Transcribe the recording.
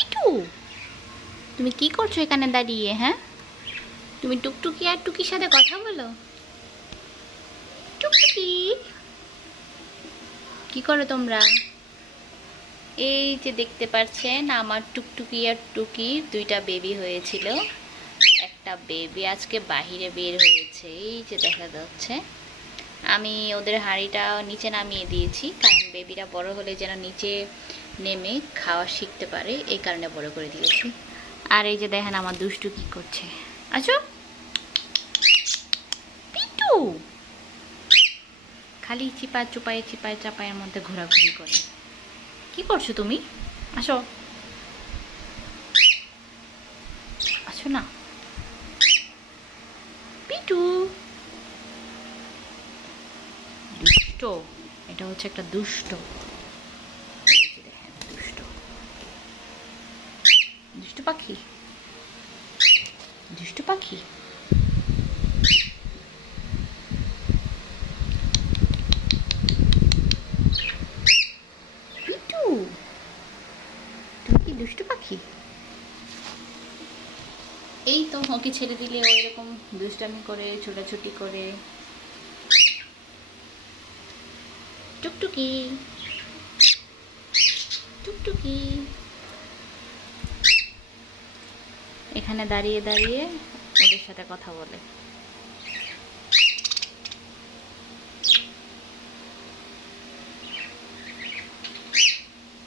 পিটু, তুমি কি করছো এখানে দাঁড়িয়ে? হ্যাঁ, তুমি টুকটুকি আর টুকির সাথে কথা বলো। টুকটুকি, কি করো তোমরা? এই যে দেখতে পাচ্ছেন আমার টুকটুকি আর টুকির দুইটা বেবি হয়েছিল। একটা বেবি আজকে বাহিরে বের হয়েছে, এই যে দেখা যাচ্ছে। আমি ওদের হাঁড়িটা নিচে নামিয়ে দিয়েছি, কারণ বেবিরা বড় হলে যেন নিচে নেমে খাওয়া শিখতে পারে, এই কারণে বড় করে দিয়েছি। আর এই যে দেখেন আমার দুষ্টু কি করছে। আচ্ছা পিটু, খালি চিপায় চুপায় চিপায় চাপায়ের মধ্যে ঘোরাঘুরি করে। কি করছো তুমি? আসো, আসো না পিটু। দুষ্ট, এটা হচ্ছে একটা দুষ্ট। এই যে দেখেন দুষ্ট, দুষ্টু পাখি, দুষ্টু পাখি। পিটু, তুমি কি দুষ্টু পাখি? এই তো ওকে ছেড়ে দিলে ও এরকম দুষ্টামি করে, ছোটাছুটি করে। টুকটুকি, টুকটুকি, এখানে দাঁড়িয়ে দাঁড়িয়ে ওদের সাথে কথা বলে।